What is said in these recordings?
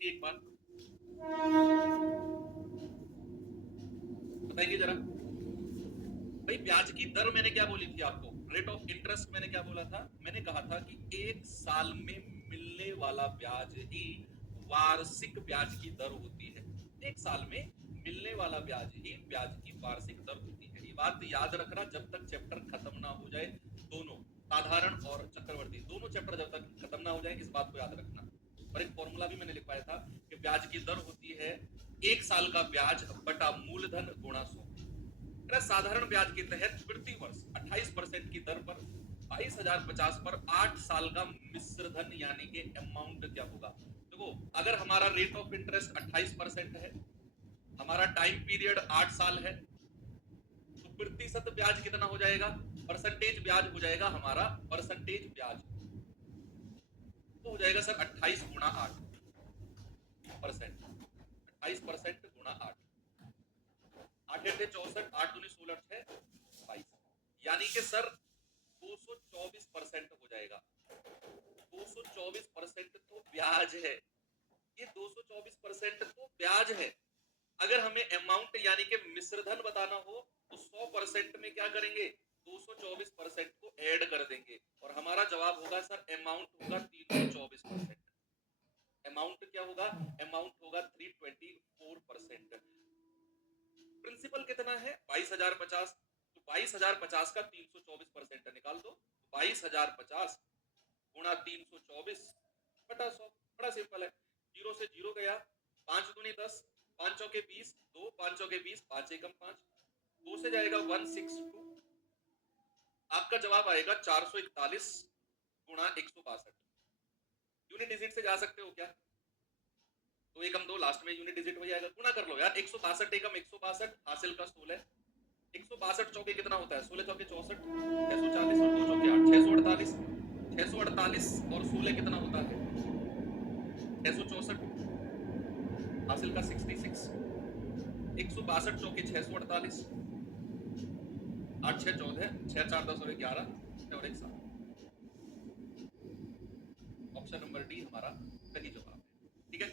बताएंगे एक बार, बताएंगे जरा भाई। ब्याज की दर मैंने क्या बोली थी आपको, रेट ऑफ इंटरेस्ट मैंने क्या बोला था, मैंने कहा था कि एक साल में मिलने वाला ब्याज ही वार्षिक ब्याज की दर होती है। एक साल में मिलने वाला ब्याज ही ब्याज की वार्षिक दर होती है। ये बात याद रखना जब तक चैप्टर खत्म ना हो जाए, दोनों साधारण और चक्रवर्ती दोनों चैप्टर जब तक खत्म ना हो जाए, इस बात को याद रखना। और एक फॉर्मूला भी मैंने लिखवाया था कि ब्याज की दर होती है एक साल का ब्याज बटा मूलधन गुणा 100। साधारण ब्याज के तहत प्रति वर्ष 28% की दर पर 22,050 पर 8 साल का मिश्र धन यानी कि अमाउंट क्या होगा। देखो अगर हमारा रेट ऑफ इंटरेस्ट 28% है, हमारा टाइम पीरियड 8 साल है, तो प्रतिशत ब्याज कितना हो जाएगा, परसेंटेज ब्याज हो जाएगा हमारा, परसेंटेज ब्याज तो हो जाएगा सर 28 गुणा 8%। 28% गुणा 8, 8 64, 8 दूनी 16, 22, यानी कि सर 224% हो जाएगा। 224% तो ब्याज है, ये 224% तो ब्याज है। अगर हमें अमाउंट यानी कि मिश्रधन बताना हो तो 100% में क्या करेंगे, 224% को ऐड कर देंगे और हमारा जवाब होगा सर अमाउंट होगा 324%। अमाउंट क्या होगा, अमाउंट होगा 324%। प्रिंसिपल कितना है 22,050, तो 22,050 का 324% निकाल दो, 22,050 गुणा 324 बटा 100। बड़ा सिंपल है, जीरो से जीरो गया, 5 दूनी 10, 5 चौके 20, 2 5 चौके 20, 5 एकम 5, 2 से जाएगा 162, आपका जवाब आएगा 441 गुणा 162। यूनिट डिजिट से जा सकते हो क्या, तो एकम 2 लास्ट में यूनिट डिजिट वही आएगा, गुणा कर लो यार। 162 एकम 162, हासिल का 16, 162 चौके कितना होता है, 16 चौके 64, 640 और 2 चौके 8, 648, 648 और 16 कितना होता है 664, हासिल का 66, 162 चौके 648, 8 6 14, 6 4 10 और 11, 6 और 1 7। ऑप्शन नंबर डी हमारा सही जवाब है। ठीक है,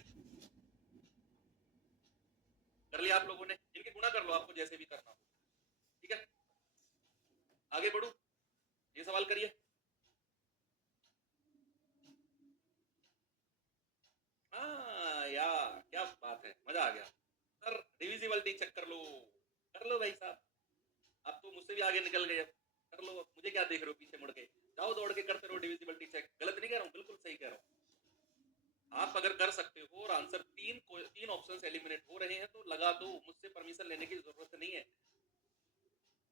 कर लिया आप लोगों ने, इनके गुणा कर लो आपको जैसे भी करना हो। ठीक है, आगे बढ़ू, ये सवाल करिए। हाँ यार क्या बात है, मजा आ गया सर। डिविजिबिलिटी चेक कर लो भाई साहब, आप तो मुझसे भी आगे निकल गए, कर लो। मुझे क्या देख रहे हो पीछे मुड़ के, जाओ दौड़ के करते रहो डिविजिबिलिटी चेक। गलत नहीं कह रहा हूँ, बिल्कुल सही कह रहा हूँ। आप अगर कर सकते हो और आंसर तीन ऑप्शंस एलिमिनेट हो रहे हैं तो लगा दो, मुझसे परमिशन लेने की जरूरत नहीं है।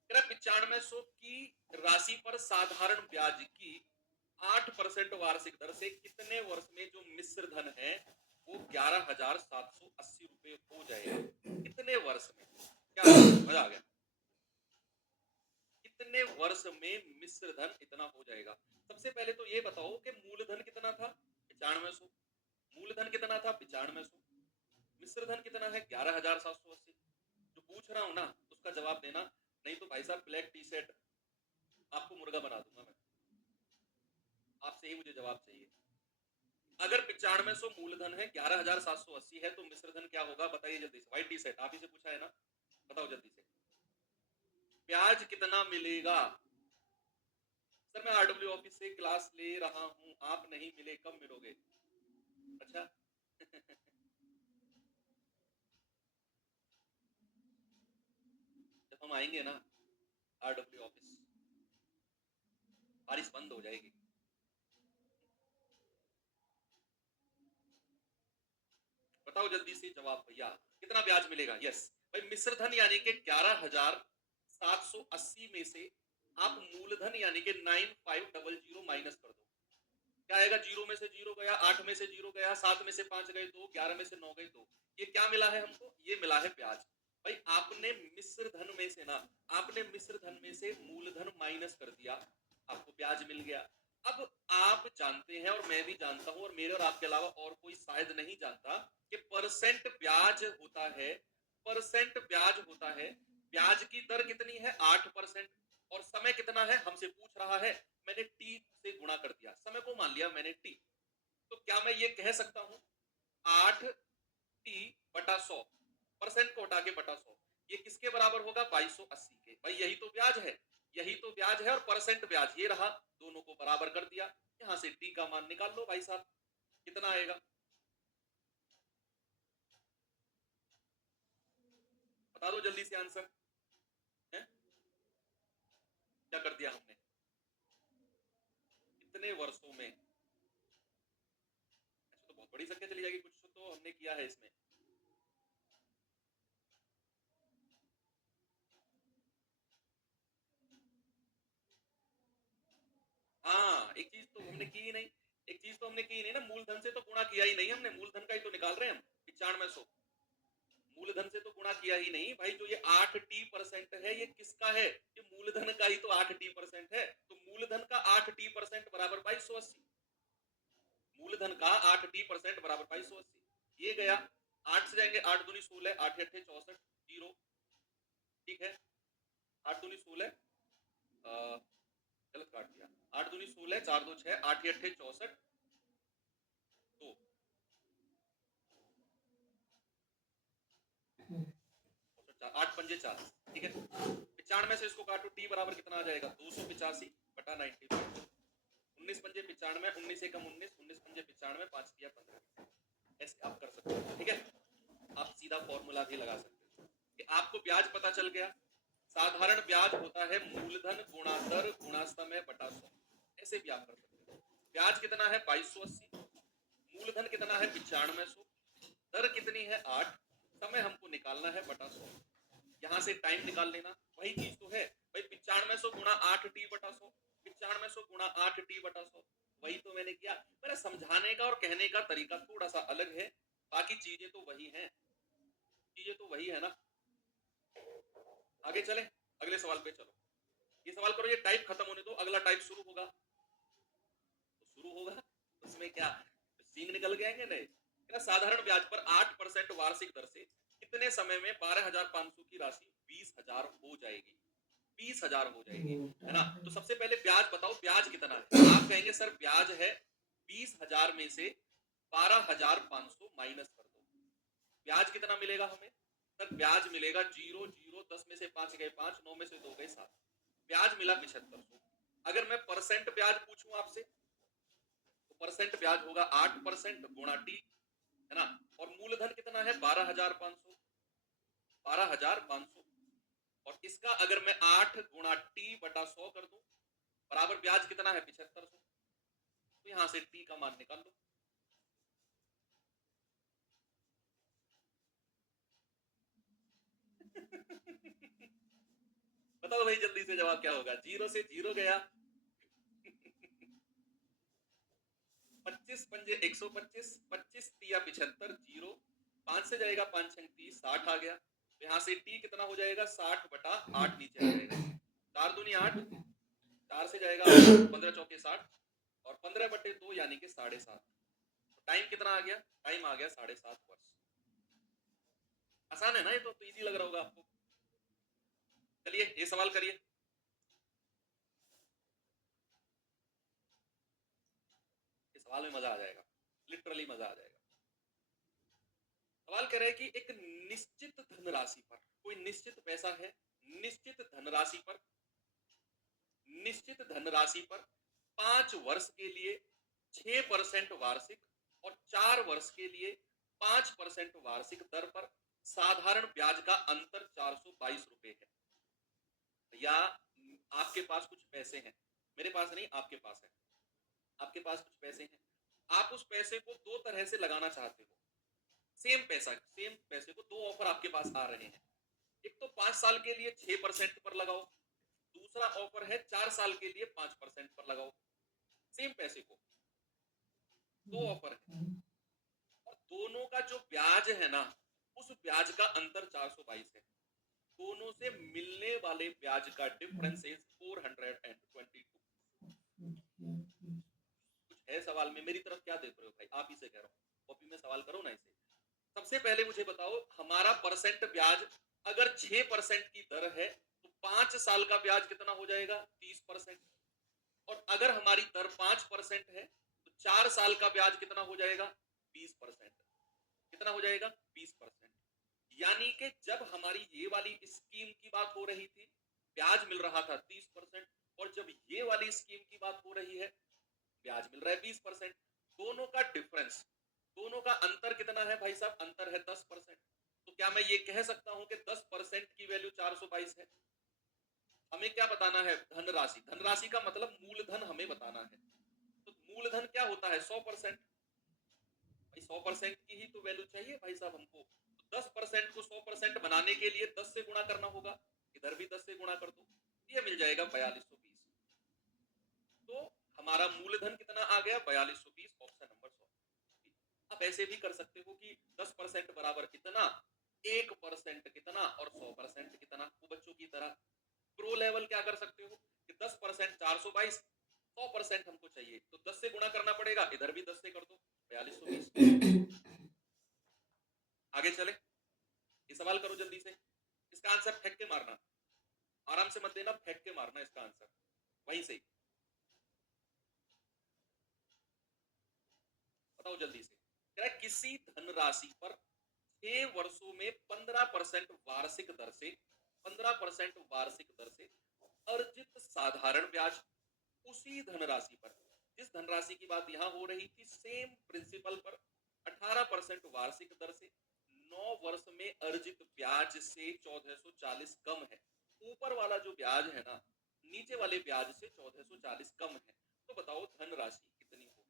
9500 की राशि पर साधारण ब्याज की 8% वार्षिक दर से कितने वर्ष में जो मिश्र धन है वो 11,780 रुपए हो जाएगा। कितने वर्ष में, क्या मजा आ गया, कितने वर्ष में मिश्र धन इतना हो जाएगा। सबसे पहले तो ये बताओ कि मूलधन कितना था 9500, मूलधन कितना था 9500, मिश्र धन कितना है 11,780। जो पूछ रहा हूं ना उसका जवाब देना, नहीं तो भाई साहब ब्लैक टी शर्ट आपको मुर्गा बना दूंगा मैं। आपसे ही मुझे जवाब चाहिए। अगर 9500 मूलधन है, 11,780 है, तो मिश्रधन क्या होगा बताइए जल्दी से। व्हाइट टी शर्ट आप ही से पूछा है ना, बताओ जल्दी से, ब्याज कितना मिलेगा। सर मैं आरडब्ल्यू ऑफिस से क्लास ले रहा हूं, आप नहीं मिले, कब मिलोगे। अच्छा जब हम आएंगे ना आरडब्ल्यू ऑफिस, बारिश बंद हो जाएगी। बताओ जल्दी से जवाब भैया, कितना ब्याज मिलेगा। यस भाई, मिश्रधन यानी कि 11,780 में से आप मूलधन यानी कि 9500 माइनस कर दो, क्या आएगा। जीरो में से जीरो गया, 8 में से जीरो गया, 7 में से 5 गए 2, 11 में से 9 गए 2, ये क्या मिला है हमको, ये मिला है ब्याज। भाई आपने मिश्र धन में से ना, आपने मिश्र धन में से मूलधन माइनस कर दिया, आपको ब्याज मिल गया। अब आप जानते हैं और मैं भी जानता हूं और मेरे और आपके अलावा और कोई शायद नहीं जानता कि परसेंट ब्याज होता है, परसेंट ब्याज होता है। ब्याज की दर कितनी है 8%, और समय कितना है हमसे पूछ रहा है, मैंने टी से गुणा कर दिया, समय को मान लिया मैंने टी। तो क्या मैं ये कह सकता हूं 8t/100 % को हटा के बटा 100, ये किसके बराबर होगा? 2280 के। भाई यही तो ब्याज है, यही तो ब्याज है, और परसेंट ब्याज ये रहा, दोनों को बराबर कर दिया। यहां से टी का मान निकाल लो भाई साहब, कितना आएगा बता दो जल्दी से आंसर है। क्या कर दिया हमने इतने वर्षों में? अच्छा तो बहुत बड़ी संख्या चली जाएगी, कुछ तो हमने किया है इसमें। हाँ एक चीज तो हमने की ही नहीं, एक चीज तो हमने की ही नहीं ना, मूलधन से तो गुणा किया ही नहीं हमने, मूलधन का ही तो निकाल रहे हैं हम 9500, मूलधन से तो गुणा किया ही नहीं भाई। जो ये 8t% है ये किसका है? ये मूलधन का ही तो 8t% है, तो मूलधन का 8t% बराबर 2280, मूलधन का 8t% बराबर 2280। ये गया 8 से जाएंगे, 8 दूनी 16, 8 अट्ठे 64, जीरो। ठीक है, 8 दूनी 16, गलत काट दिया, 8 दूनी 16, 4 दो 6, 8 अट्ठे 64, 2, 8 पंजे 40। ठीक है, 95 से इसको काटो, टी बराबर कितना आ जाएगा? 285/95। 19 पंजे 95, 19 से कम 19, 19 पंजे 95, 5 दिया 15। ऐसे आप कर सकते हो। ठीक है, आप सीधा फॉर्मूला भी लगा सकते हो कि आपको ब्याज पता चल गया। साधारण ब्याज होता है मूलधन गुणा दर गुणा समय बटा 100, ऐसे भी आप कर सकते हो। ब्याज कितना है? 2280, मूलधन कितना है? 9500, दर कितनी है? 8, समय हमको निकालना है बटा 100। यहाँ से टाइम निकाल लेना, वही चीज तो है भाई। 9500 गुणा 8t/100, 9500 गुणा 8t/100, वही तो मैंने किया। मेरा समझाने का और कहने का तरीका थोड़ा सा अलग है, बाकी चीजें तो वही हैं, चीजें तो वही है ना। आगे चले, अगले सवाल पे चलो। ये सवाल करो, ये टाइप खत्म होने दो, अगला टाइप शुरू होगा, तो शुरू होगा उसमें क्या सींग निकल के आएंगे? नहीं, साधारण ब्याज पर 8% वार्षिक दर से कितने समय में 12,500 की राशि 20,000 हो जाएगी? 20,000 हो जाएगी, है ना। तो सबसे पहले ब्याज बताओ, ब्याज कितना है? आप कहेंगे सर ब्याज है 20,000 में से 12,500 माइनस कर दो, ब्याज कितना मिलेगा हमें? सर ब्याज मिलेगा 0 0, 10 में से 5 गए 5, 9 में से 2 गए 7, ब्याज मिला 7500। अगर मैं परसेंट ब्याज पूछूं आपसे तो परसेंट ब्याज होगा 8% गुणा टी, है ना। और मूलधन कितना है? 12,500, 12,500, और इसका अगर मैं 8 गुणा टी बटा 100 कर दूं, बराबर ब्याज कितना है? 7500। तो यहां से टी का मान निकाल लो। बताओ भाई जल्दी से जवाब क्या होगा? 0 से 0 गया 25 पंजे 125, 25 तिया 75, 0, 5 से जाएगा 5 छंग 30, 60 आ गया। यहाँ से टी कितना हो जाएगा? 60/8 नीचे आ जाएगा, 4 दूनी 8, 4 से जाएगा 15 चौके 60, और 15/2 यानी कि 7.5। टाइम कितना आ गया? टाइम आ गया 7.5 वर्ष। आसान है ना ये, तो इजी लग रहा होगा आपको। चलिए ये सवाल करिए। इस सवाल में मजा आ जाएगा, लिटरली मजा आ जाएगा। सवाल कह रहे हैं कि एक निश्चित धनराशि पर, कोई निश्चित पैसा है, निश्चित धनराशि पर, निश्चित धनराशि पर 5 वर्ष के लिए 6% वार्षिक और 4 वर्ष के लिए 5% वार्षिक दर पर साधारण ब्याज का अंतर 422 रुपए है। या आपके पास कुछ पैसे हैं, मेरे पास नहीं, आपके पास है, आपके पास कुछ पैसे हैं, आप उस पैसे को दो तरह से लगाना चाहते हो। सेम पैसा, सेम पैसे को दो ऑफर आपके पास आ रहे हैं। एक तो 5 साल के लिए 6% पर लगाओ, दूसरा ऑफर है 4 साल के लिए 5% पर लगाओ। सेम पैसे को दो ऑफर है, और दोनों का जो ब्याज है ना, उस ब्याज का अंतर 422 है। दोनों से मिलने वाले ब्याज का डिफरेंस इज 422। कुछ है सवाल में? मेरी तरफ क्या देख रहे हो भाई? आप ही से कह रहा हूँ, कॉपी में सवाल करो ना इसे। सबसे पहले मुझे बताओ, हमारा परसेंट ब्याज अगर 6% की दर है तो 5 साल का ब्याज कितना हो जाएगा? 30%। और अगर हमारी दर 5% है तो 4 साल का ब्याज कितना हो जाएगा? 20%। कितना हो जाएगा 20%। यानी कि जब हमारी ये वाली स्कीम की बात हो रही थी ब्याज मिल रहा था 30%, और जब ये वाली स्कीम की बात हो रही है ब्याज मिल रहा है 20%। दोनों का डिफरेंस, दोनों का अंतर कितना है भाई साहब? अंतर है 10%। तो क्या मैं ये कह सकता हूं कि 10% की वैल्यू 422 है? हमें क्या बताना है? धनराशि। धनराशि का मतलब मूलधन हमें बताना है। तो मूलधन क्या होता है? 100%। भाई 100% की ही तो वैल्यू चाहिए भाई साहब हमको। तो 10% को 100% बनाने के लिए 10 से गुणा करना होगा, इधर भी 10 से गुणा कर दो, ये मिल जाएगा 4220। तो हमारा मूलधन कितना आ गया? 4220, ऑप्शन नंबर 100। आप ऐसे भी कर सकते हो कि 10% बराबर कितना, 1% कितना और 100% कितना। वो बच्चों की तरह प्रो लेवल क्या कर सकते हो कि 10% 422, 100% हमको चाहिए तो 10 से गुणा करना पड़ेगा, इधर भी 10 से कर दो, 4220। आगे चले, ये सवाल करो जल्दी से। इसका आंसर फेंक के मारना, आराम से मत देना, फेंक के मारना इसका आंसर वहीं से। बताओ जल्दी से। कह रहा है किसी धनराशि पर 6 वर्षों में 15% वार्षिक दर से, 15% वार्षिक दर से अर्जित साधारण ब्याज उसी धनराशि पर, जिस धनराशि की बात यहां हो रही थी सेम प्रिंसिपल पर 18% वार्षिक दर से 9 वर्ष में अर्जित ब्याज से 1440 कम है। ऊपर वाला जो ब्याज है ना, नीचे वाले ब्याज से 1440 कम है। तो बताओ धनराशि कितनी होगी?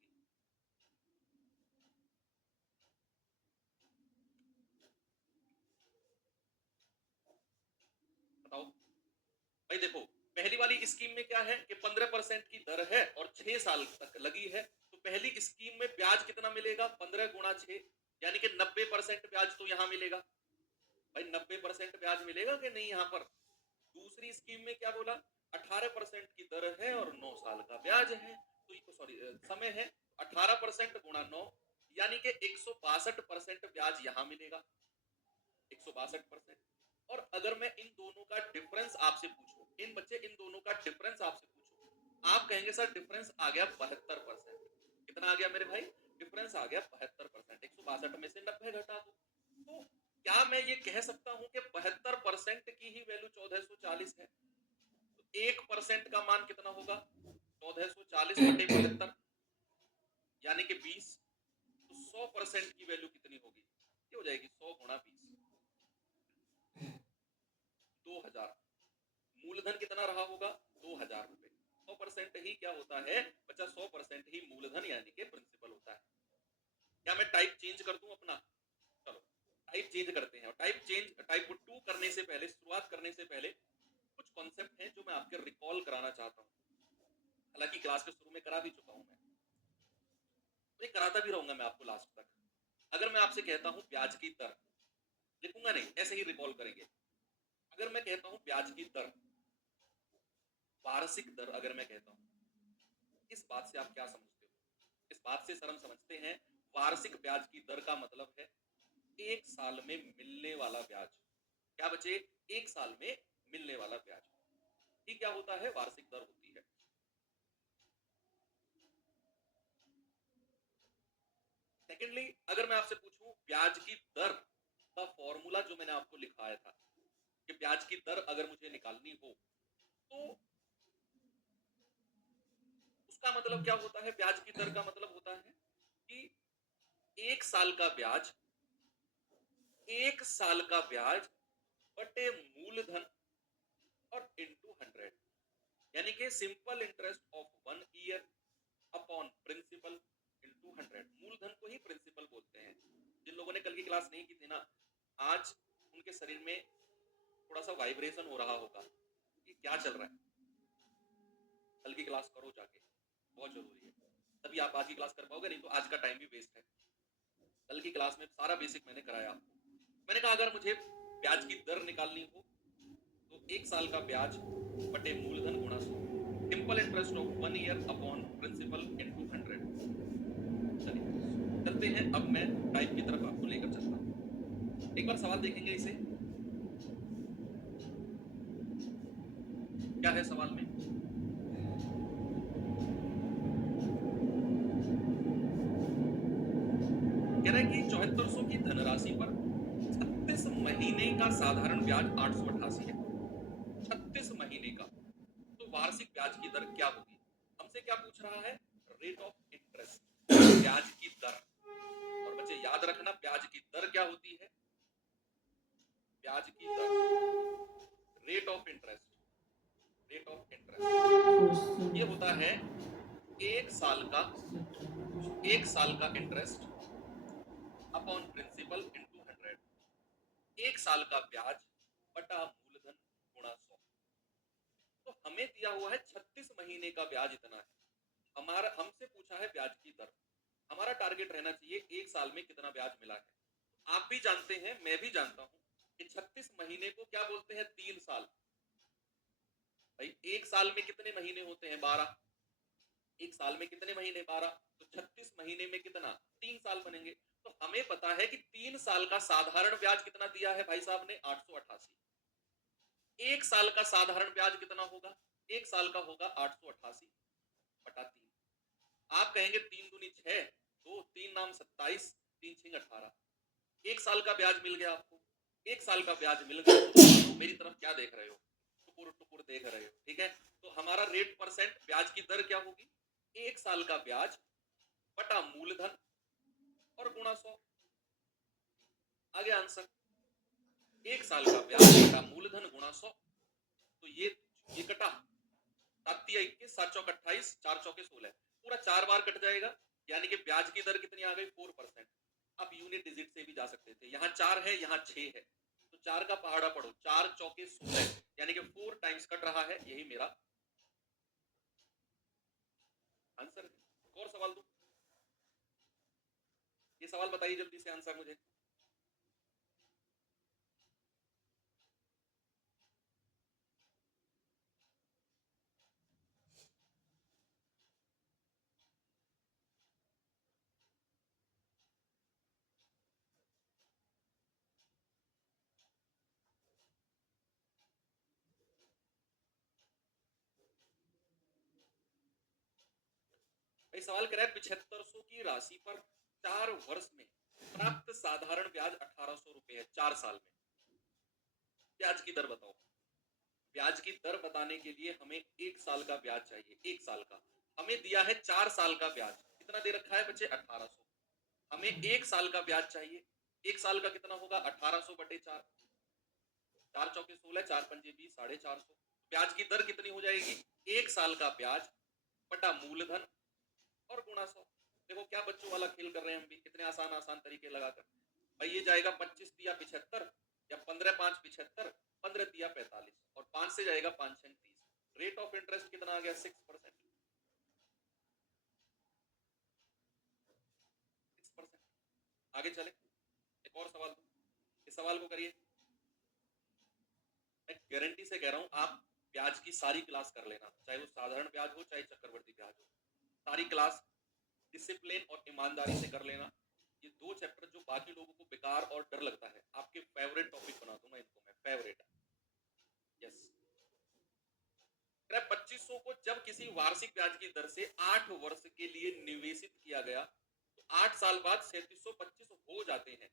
बताओ भाई। देखो पहली वाली स्कीम में क्या है कि 15% की दर है और 6 साल तक लगी है। तो पहली स्कीम में ब्याज कितना मिलेगा? 15 गुणा 6, यानी कि 90% ब्याज तो यहां मिलेगा। भाई 90% ब्याज मिलेगा कि नहीं यहाँ पर? दूसरी स्कीम में क्या बोला? 18% की दर है और 9 साल का ब्याज है, तो सॉरी समय है। 18% गुणा 9, यानी कि 162% ब्याज यहां मिलेगा, 162%। और अगर मैं इन दोनों का डिफरेंस आपसे पूछूं, इन बच्चे इन दोनों का डिफरेंस आपसे पूछूं, आप कहेंगे सर डिफरेंस आ गया 72%। कितना आ गया मेरे भाई? डिफरेंस आ गया 72%। 162 में से 90 घटा दो। तो क्या मैं ये कह सकता हूं कि 72% की ही वैल्यू 1440 है? तो 1% का मान कितना होगा? 1440 बटे 72, यानी कि 20। तो 100% की वैल्यू कितनी होगी? ये हो जाएगी 100 गुणा 20, 2000। मूलधन कितना रहा होगा? 2000 रुपए। 100% ही क्या होता है बच्चा? 100% ही मूलधन यानी कि प्रिंसिपल होता है। क्या मैं टाइप चेंज कर दूं अपना? चलो टाइप चेंज करते हैं। और टाइप 2 करने से पहले, शुरुआत करने से पहले कुछ कॉन्सेप्ट हैं जो मैं आपके रिकॉल कराना चाहता हूं। हालांकि क्लास के शुरू में करा भी चुका हूं मैं, तो कराता भी रहूंगा मैं आपको लास्ट तक। अगर मैं आपसे कहता हूं ब्याज की दर, लिखूंगा नहीं, ऐसे ही रिकॉल करेंगे। अगर मैं कहता हूं ब्याज की दर, वार्षिक दर अगर मैं कहता हूं, इस बात से आप क्या समझते हो? इस बात से सर हम समझते हैं वार्षिक ब्याज की दर का मतलब है 1 साल में मिलने वाला ब्याज। क्या बचे? 1 साल में मिलने वाला ब्याज ही क्या होता है? वार्षिक दर होती है। सेकेंडली, अगर मैं आपसे पूछूं ब्याज की दर का फॉर्मूला जो मैंने आपको लिखाया था कि ब्याज की दर अगर मुझे निकालनी हो तो उसका मतलब क्या होता है? ब्याज की दर का मतलब होता है कि 1 साल का ब्याज, 1 साल का ब्याज बटे मूलधन और इनटू 100, यानी कि simple interest of 1 year upon principal into 100। मूलधन को ही प्रिंसिपल बोलते हैं। जिन लोगों ने कल की क्लास नहीं की थी ना, आज उनके शरीर में थोड़ा सा वाइब्रेशन हो रहा होगा कि क्या चल रहा है। कल की क्लास करो जाके, बहुत जरूरी है, तभी आप आज की क्लास कर पाओगे, नहीं तो आज का टाइम भी वेस्ट है। कल की क्लास में सारा बेसिक मैंने कराया आपको। मैंने कहा अगर मुझे ब्याज की दर निकालनी हो तो 1 साल का ब्याज बटे मूलधन गुणा 100, simple interest of 1 year upon principal into 100। चलिए चलते हैं, अब मैं टाइप की तरफ आपको लेकर चलता हूं। एक बार सवाल देखेंगे इसे, क्या है सवाल में? कह रहा है कि 7400 की धनराशि महीने का साधारण ब्याज 888 है, 36 महीने का, तो वार्षिक ब्याज की दर क्या होगी? हमसे क्या पूछ रहा है? रेट ऑफ इंटरेस्ट, ब्याज की दर। और बच्चे याद रखना, ब्याज की दर क्या होती है? ब्याज की दर, rate of interest, rate of interest ये होता है एक साल का इंटरेस्ट अपॉन प्रिंसिपल इनटू 100, एक साल का ब्याज बटा मूलधन गुणा 100। तो हमें दिया हुआ है 36 महीने का ब्याज इतना है, हमारा हमसे पूछा है ब्याज की दर। हमारा टारगेट रहना चाहिए एक साल में कितना ब्याज मिला है। आप भी जानते हैं, मैं भी जानता हूं कि 36 महीने को क्या बोलते हैं? 3 साल। भाई एक साल में कितने महीने होते हैं? 12। एक साल में कितने महीने? 12। तो 36 महीने में कितना? 3 साल बनेंगे। तो हमें पता है कि 3 साल का साधारण ब्याज कितना दिया है भाई साहब ने? 888। एक साल का साधारण ब्याज कितना होगा? एक साल का होगा 888 बटा 3। आप कहेंगे 3 दूनी 6, तो 3 नाम 27, 3 छिंग 18। एक साल का ब्याज मिल गया आपको। एक साल का ब्याज मिल गया तो मेरी तरफ क्या देख रहे हो? टुकुर टुकुर देख रहे हो, ठीक है। तो हमारा रेट परसेंट ब्याज की दर क्या होगी? एक साल का ब्याज बटा मूलधन और गुणा 100। आगे आंसर, एक साल का ब्याज बटा मूलधन गुणा 100। तो ये कटा, 7 × 21, 7 × 28, 4 × 16, पूरा 4 बार कट जाएगा, यानी कि ब्याज की दर कितनी आ गई? 4%। आप यूनिट डिजिट से भी जा सकते थे, यहाँ 4 है, यहाँ 6 है, तो 4 का पहाड़ा पढ़ो, 4 × 16, यानी कि 4 टाइम्स कट रहा है, यही मेरा आंसर है। और सवाल दो, ये सवाल बताइए जल्दी से आंसर मुझे। भाई सवाल कह रहा है 7500 की राशि पर 4 वर्ष में प्राप्त साधारण ब्याज 1800 रुपए है 4 साल में। ब्याज की दर बताओ। ब्याज की दर बताने के लिए हमें एक साल का ब्याज चाहिए, एक साल का। हमें दिया है 4 साल का ब्याज, कितना दे रखा है बच्चे? 1800। हमें एक साल का ब्याज चाहिए, एक साल का कितना होगा? 1800 बटे 4, 4 × 16, 4 × 5 = 20, 450। ब्याज की दर कितनी हो जाएगी? एक साल का ब्याज बटा मूलधन और गुणा 100। देखो क्या बच्चों वाला खेल कर रहे हैं हम भी, कितने आसान आसान तरीके लगाकर। भाई ये जाएगा 25 × 75, या 15 × 5 = 75, 15 × 45, और 5 से जाएगा 5 × 6 = 30। रेट ऑफ इंटरेस्ट कितना आ गया? 6%। 6%। आगे चले, एक और सवाल दो, इस सवाल को करिए। मैं गारंटी से कह रहा हूं, आप ब्याज की सारी क्लास कर लेना, चाहे वो साधारण ब्याज हो चाहे चक्रवर्ती ब्याज हो, सारी क्लास डिसिप्लिन और ईमानदारी से कर लेना। ये 2 चैप्टर जो बाकी लोगों को बेकार और डर लगता है, आपके फेवरेट टॉपिक बना दूंगा इनको मैं, फेवरेट। यस। 2500 को जब किसी वार्षिक ब्याज की दर से 8 वर्ष के लिए निवेशित किया गया, तो 8 साल बाद 3725 हो जाते हैं।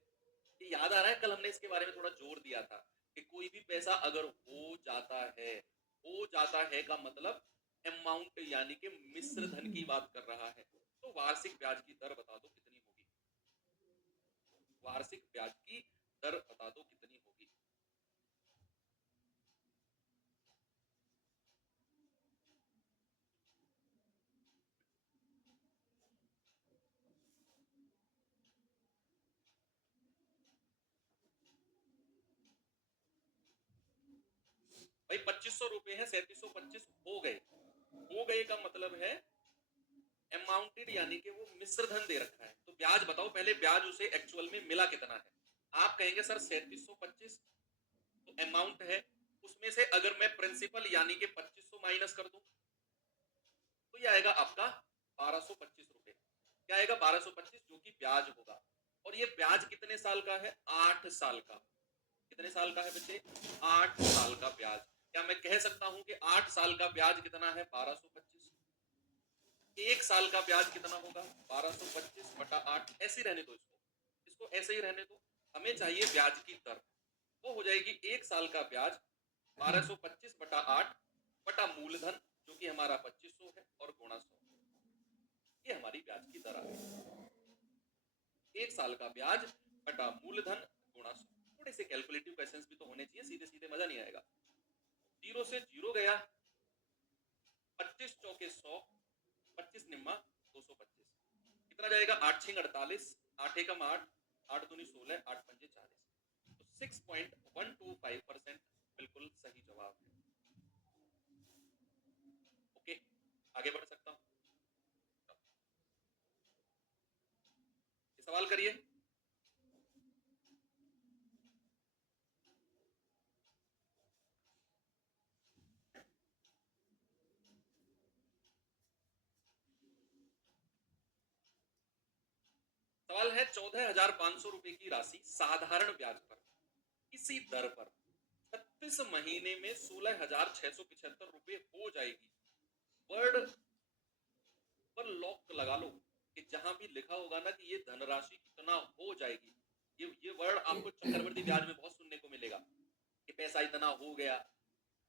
ये याद आ रहा है, कल हमने इसके बारे में थोड़ा जोर दिया था कि कोई भी पैसा अगर हो जाता है का मतलब अमाउंट यानी कि मिश्र धन की बात कर रहा है। तो वार्षिक ब्याज की दर बता दो कितनी होगी? वार्षिक ब्याज की दर बता दो कितनी होगी? भाई 2500 रुपए है, 3725 हो गए का मतलब है अमाउंटेड, यानी कि वो मिश्र धन दे रखा है। तो ब्याज बताओ पहले, ब्याज उसे एक्चुअल में मिला कितना है? आप कहेंगे सर 3725 तो अमाउंट है, उसमें से अगर मैं प्रिंसिपल यानी कि 2500 माइनस कर दूं तो ये आएगा आपका 1225 रुपए। क्या आएगा? 1225, जो कि ब्याज होगा। और ये ब्याज कितने साल का है? 8 साल का। कितने साल का है बच्चे? 8 साल का ब्याज। क्या मैं कह सकता हूं कि 8 साल का ब्याज कितना है? 1225। एक साल का ब्याज कितना होगा? 1225 बटा 8। ऐसे ही रहने दो, इसको ऐसे ही रहने दो। हमें चाहिए ब्याज की दर। वो हो जाएगी 1 साल का ब्याज 1225 बटा 8 बटा मूलधन जो कि हमारा 2500 है और गुणा 100। ये हमारी ब्याज की दर आ गई। 1 साल का ब्याज बटा मूलधन गुणा 100। थोड़े से कैलकुलेटिव क्वेश्चंस भी तो होने चाहिए, सीधे सीधे मजा नहीं आएगा। 0 से 0 गया, 25 चौके 100, 25 निम्मा 225, कितना जाएगा 8 6 48, 8 एकम 8, 8 दूनी 16, 8 पंजे 40। तो 6.125% बिल्कुल सही जवाब है। ओके, आगे बढ़ सकता हूं। सवाल करिए। सवाल है 14,500 रुपए की राशि साधारण ब्याज पर इसी दर पर 36 महीने में 16,675 रुपए हो जाएगी। वर्ड पर लॉक लगा लो कि जहां भी लिखा होगा ना कि ये धनराशि कितना हो जाएगी, ये वर्ड आपको चक्रवृद्धि ब्याज में बहुत सुनने को मिलेगा कि पैसा इतना हो गया।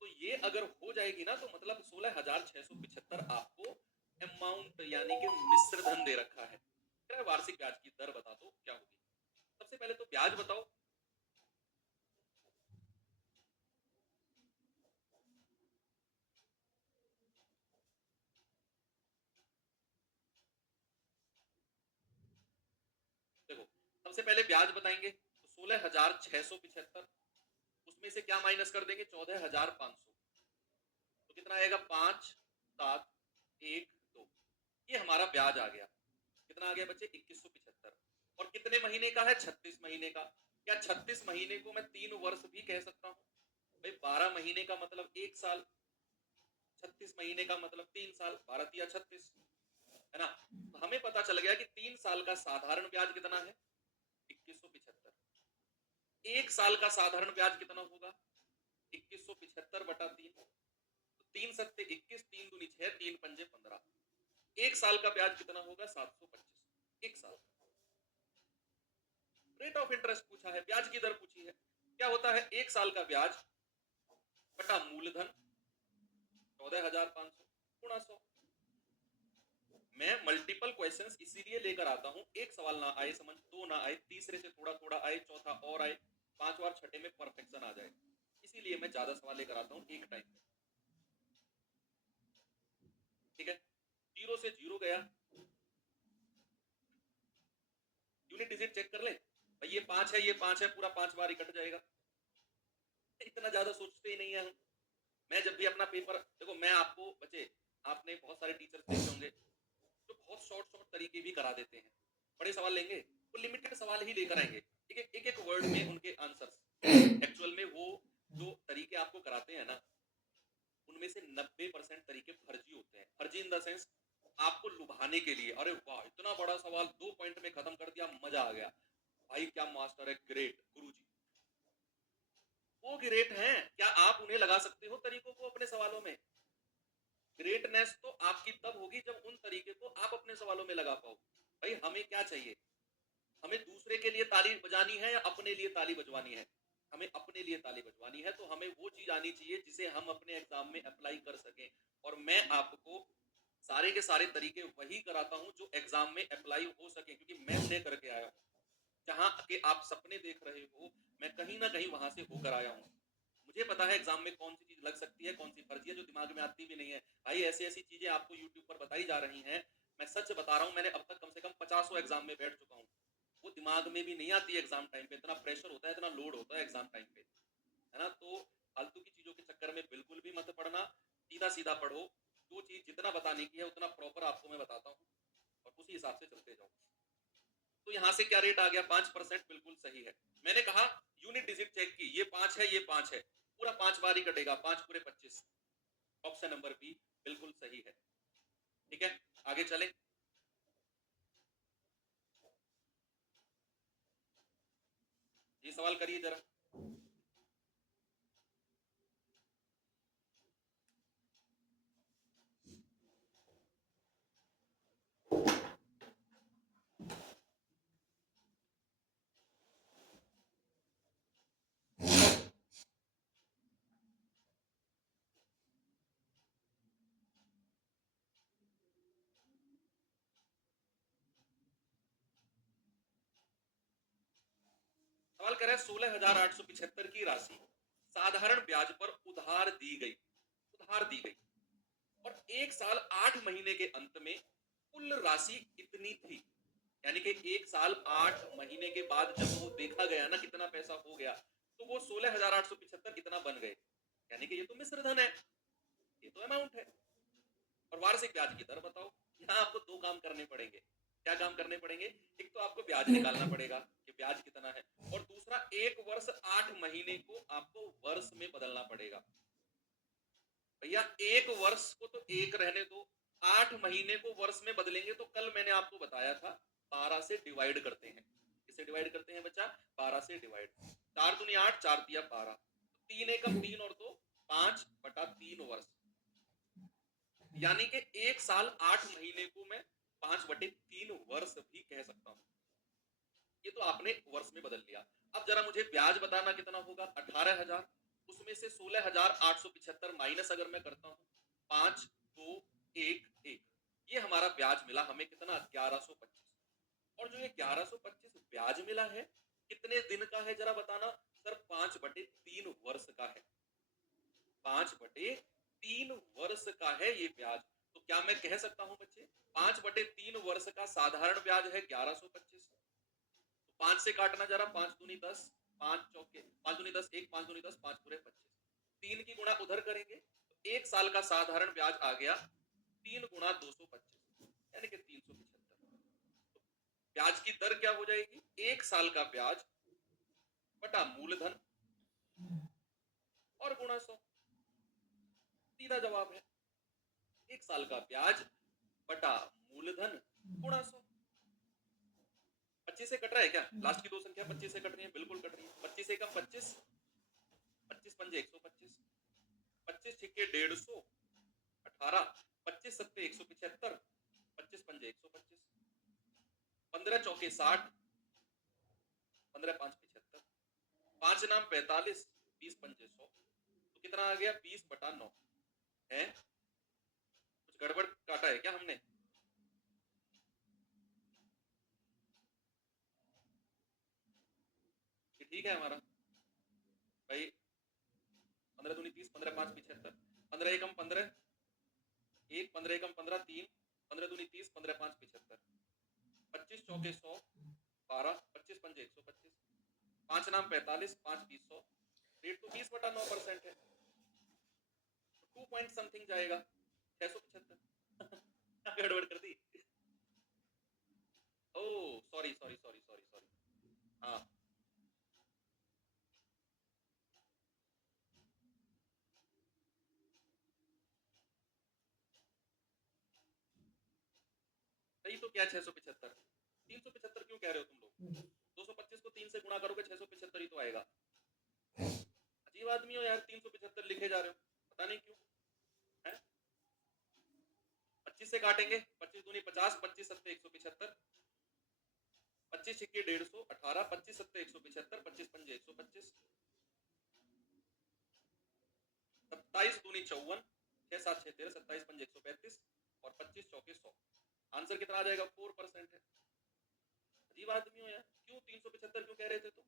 तो ये अगर हो जाएगी ना तो मतलब 16,675 आपको अमाउंट यानी कि मिश्र धन दे रखा है। वार्षिक ब्याज की दर बता दो क्या होगी। सबसे पहले तो ब्याज बताओ। देखो सबसे पहले ब्याज बताएंगे तो 16,675, उसमें से क्या माइनस कर देंगे 14,500, तो कितना आएगा 5 7 1 2, ये हमारा ब्याज आ गया। कितना आ गया बच्चे 2175। और कितने महीने का है 36 महीने का। क्या 36 महीने को मैं 3 वर्ष भी कह सकता हूँ भाई? 12 महीने का मतलब 1 साल, 36 महीने का मतलब 3 साल, 12 तिया 36, है ना। तो हमें पता चल गया कि 3 साल का साधारण ब्याज कितना है 2175। 1 साल का साधारण ब्याज कितना होगा 2175 बटा 3, तो 3 सत्ते 21, 3 दूनी 6, 3 पंजे 15। 1 साल का ब्याज कितना होगा 725। 1 साल रेट ऑफ इंटरेस्ट पूछा है, ब्याज की दर पूछी है। क्या होता है 1 साल का ब्याज बटा मूलधन 14,500 गुणा 100। मैं मल्टीपल क्वेश्चंस इसीलिए लेकर आता हूं, एक सवाल ना आए समझ, दो ना आए, तीसरे से थोड़ा थोड़ा आए, चौथा और आए, 5 बार छठे में परफेक्शन आ जाए, इसीलिए मैं ज्यादा सवाल लेकर आता हूं एक टाइम पे। ठीक है, 0 से 0 गया, यूनिट डिजिट चेक कर ले भाई, ये 5 है, ये 5 है, पूरा 5 बार ही कट जाएगा। इतना ज्यादा सोचते ही नहीं है हम। मैं जब भी अपना पेपर देखो, मैं आपको बच्चे, आपने बहुत सारे टीचर्स देखे होंगे जो बहुत शॉर्ट शॉर्ट तरीके भी करा देते हैं। बड़े सवाल लेंगे वो लिमिटेड सवाल ही लेकर आएंगे, एक एक वर्ड में उनके आंसर्स। एक्चुअल में वो जो तरीके आपको कराते हैं ना, उनमें से 90% तरीके फर्जी होते हैं। फर्जी इन द सेंस आपको लुभाने के लिए, अरे वाह इतना बड़ा सवाल 2 पॉइंट में खत्म कर दिया, मजा आ गया, भाई क्या मास्टर है, ग्रेट गुरुजी। वो ग्रेट हैं, क्या आप उन्हें लगा सकते हो तरीकों को अपने सवालों में? ग्रेटनेस तो आपकी तब होगी जब उन तरीके को आप अपने सवालों में लगा पाओ। भाई हमें क्या चाहिए, हमें दूसरे के लिए ताली बजानी है या अपने लिए ताली बजवानी है? हमें अपने लिए ताली बजवानी है, तो हमें वो चीज आनी चाहिए जिसे हम अपने एग्जाम में अप्लाई कर सकें। और मैं आपको सारे के सारे तरीके वही कराता हूं जो एग्जाम में अप्लाई हो सके, क्योंकि मैं तय करके आया हूं। जहां के आप सपने देख रहे हो, मैं कहीं ना कहीं वहां से होकर आया हूं। मुझे पता है एग्जाम में कौन सी चीज लग सकती है, कौन सी फर्जी है, जो दिमाग में आती भी नहीं है। भाई ऐसी ऐसी चीजें आपको यूट्यूब पर बताई जा रही हैं, मैं सच बता रहा हूं, मैंने अब तक कम से कम 50 एग्जाम में बैठ चुका हूं। वो दिमाग में भी नहीं आती है एग्जाम टाइम पे, इतना प्रेशर होता है, इतना लोड होता है एग्जाम टाइम पे, है ना। तो फालतू की चीजों के चक्कर में बिल्कुल भी मत पढ़ना, सीधा सीधा पढ़ो। जो चीज जितना बताने की है उतना प्रॉपर आपको मैं बताता हूँ, और उसी हिसाब से चलते जाओ। तो यहाँ से क्या रेट आ गया 5%, बिल्कुल सही है। मैंने कहा यूनिट डिजिट चेक की, ये 5 है, ये 5 है, पूरा 5 बार ही कटेगा, 5 पूरे 25। ऑप्शन नंबर बी बिल्कुल सही है। ठीक है, आगे चले। ये सवाल करिए जरा। सवाल कर रहा है 16,875 की राशि साधारण ब्याज पर उधार दी गई, उधार दी गई, और 1 साल 8 महीने के अंत में कुल राशि कितनी थी? यानी कि 1 साल 8 महीने के बाद जब वो देखा गया ना कितना पैसा हो गया, तो वो 16,875 इतना बन गए। यानी कि ये तो मिश्र धन है, ये तो अमाउंट है। और वार्षिक ब्याज की दर बताओ। यहाँ आपको 2 काम करने पड़ेंगे। क्या काम करने पड़ेंगे? एक तो आपको ब्याज निकालना पड़ेगा कि ब्याज कितना है, और दूसरा 1 वर्ष 8 महीने को आपको वर्ष में बदलना पड़ेगा। भैया 1 वर्ष को तो 1 रहने दो, 8 महीने को वर्ष में बदलेंगे तो कल मैंने आपको बताया था 12 से डिवाइड करते हैं। किससे डिवाइड करते हैं बच्चा? 12 से डिवाइड। 4 दूनी 8, 4 तिया 12, 3 एकम 3 और 2 5/3 वर्ष। यानी कि 1 साल 8 महीने को मैं 5/3 वर्ष भी कह सकता हूं। ये तो आपने वर्ष में बदल लिया। अब जरा मुझे ब्याज बताना कितना होगा? 18,000, उसमें से 16,875 माइनस अगर मैं करता हूं 5 2 1 1, ये हमारा ब्याज मिला हमें कितना? 1125। और जो ये 1125 ब्याज मिला है कितने दिन का है जरा बताना? सर 5/3 वर्ष का है। 5/3 वर्ष का है ये ब्याज। तो क्या मैं कह सकता हूं बच्चे 5/3 वर्ष का साधारण ब्याज है 1125? तो 5 से काटना जरा, 5 दूनी 10, 5 चौके 5 दूनी 10 1, 5 दूनी 10, 5 पूरे 25। 3 की गुणा उधर करेंगे तो 1 साल का साधारण ब्याज आ गया 3 गुणा 225, यानी कि 375। तो ब्याज की दर क्या हो जाएगी? 1 साल का ब्याज बटा मूलधन और गुणा 100। सीधा जवाब है 1 साल का ब्याज बटा मूलधन गुणा 100। 25 से कट रहा है क्या? लास्ट की 2 संख्या 25 से कट रही है? बिल्कुल कट रही है। 25 एकम 25, 25 पंजे 125, 25 छिक्के 150, 18, 25 सत्ते 175, 25 पंजे 125, 15 चौके 60, 15 5 75, 5 नाम 45, 20 पंजे 100। तो कितना आ गया? 20/9 है। कुछ गड़बड़ काटा है क्या हमने? ये ठीक है हमारा भाई? 15 दूनी 30, 15 5 75, 15 एकम 15, 1, 15 एकम 15 3, 15 दूनी 30, 15 5 75, 25 चौके 100, 12, 25 पंजे 125, 5 नाम 45, 5 20 100। रेट तो 20/9% है, 2 पॉइंट समथिंग जाएगा 675। गड़बड़ कर दी। Oh sorry sorry sorry sorry sorry. हाँ सही तो क्या 675? 375 क्यों कह रहे हो तुम लोग? 225 को 3 से गुणा करोगे 675 ही तो आएगा। अजीब आदमी हो यार, 375 लिखे जा रहे हो, पता नहीं क्यों है। 25 से काटेंगे, 25 दूनी 50, 25 सत्ते 175, 25 छिक्के 150, 18, 25 सत्ते 175, 25 पंजे 125, 27 दूनी 54, 6 7 6 13, 27 पंजे 135 और 25 चौके 100। आंसर कितना आ जाएगा? 4% है। अजीब आदमी हो यार, क्यों 375 क्यों कह रहे थे तुम?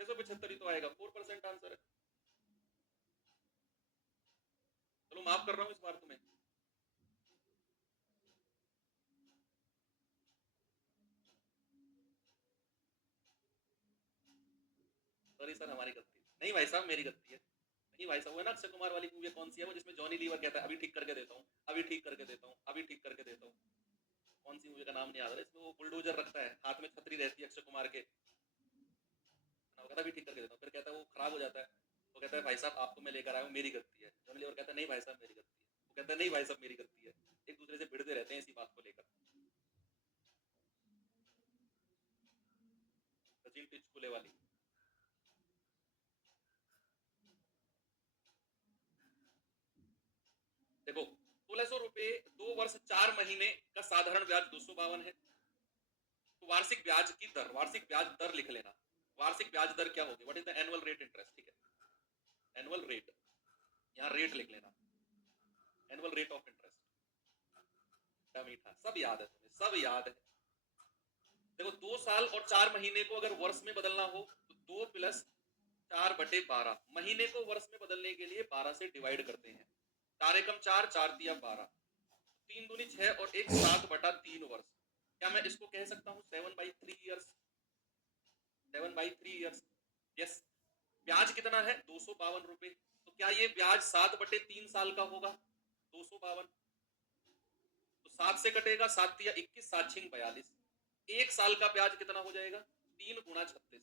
675 ही तो आएगा, 4% आंसर है। चलो माफ कर रहा हूं इस बार तुम्हें। सॉरी सर, हमारी गलती नहीं भाई साहब, मेरी गलती है। नहीं भाई साहब, वो है ना अक्षय कुमार वाली मूवी कौन सी है वो जिसमें जॉनी लीवर कहता है अभी ठीक करके देता हूँ, अभी ठीक करके देता हूँ, अभी ठीक करके देता हूँ। कौन सी मूवी का नाम नहीं याद आ रहा। इसमें वो बुलडोजर रखता है, हाथ में छतरी रहती है अक्षय कुमार के, वो कहता है अभी ठीक करके देता हूँ, फिर कहता है वो खराब हो जाता है, तो कहता है भाई साहब आपको मैं लेकर आया हूँ, मेरी गलती है। जॉनी लीवर कहता है नहीं भाई साहब मेरी गलती है, वो कहता है नहीं भाई साहब मेरी गलती है। एक दूसरे से भिड़ते रहते हैं इसी बात को लेकर। सचिन टिचकुले वाली। देखो 1600 रुपए 2 वर्ष 4 महीने का साधारण ब्याज 252 है। तो वार्षिक ब्याज की दर, वार्षिक ब्याज दर लिख लेना। वार्षिक ब्याज दर क्या होगी? What is the annual rate interest? ठीक है, एनुअल रेट, यहाँ रेट लिख लेना, एनुअल रेट ऑफ इंटरेस्ट। मीठा सब याद है तुम्हें, सब याद है। देखो 2 साल और 4 महीने को अगर वर्ष में बदलना हो तो 2 प्लस 4/12, महीने को वर्ष में बदलने के लिए 12 से डिवाइड करते हैं। 4 एकम 4, 4 तिया 12, 3 दूनी 6 और 1 7/3 वर्ष। क्या मैं इसको कह सकता हूँ 7/3 ईयर्स? 7/3 years, yes. ब्याज कितना है 252 रुपए, तो क्या ये ब्याज 7/3 साल का होगा 252? तो 7 से कटेगा, 7 तिया 21, 7 छिंग 42, 1 साल का ब्याज कितना हो जाएगा 3 गुना 36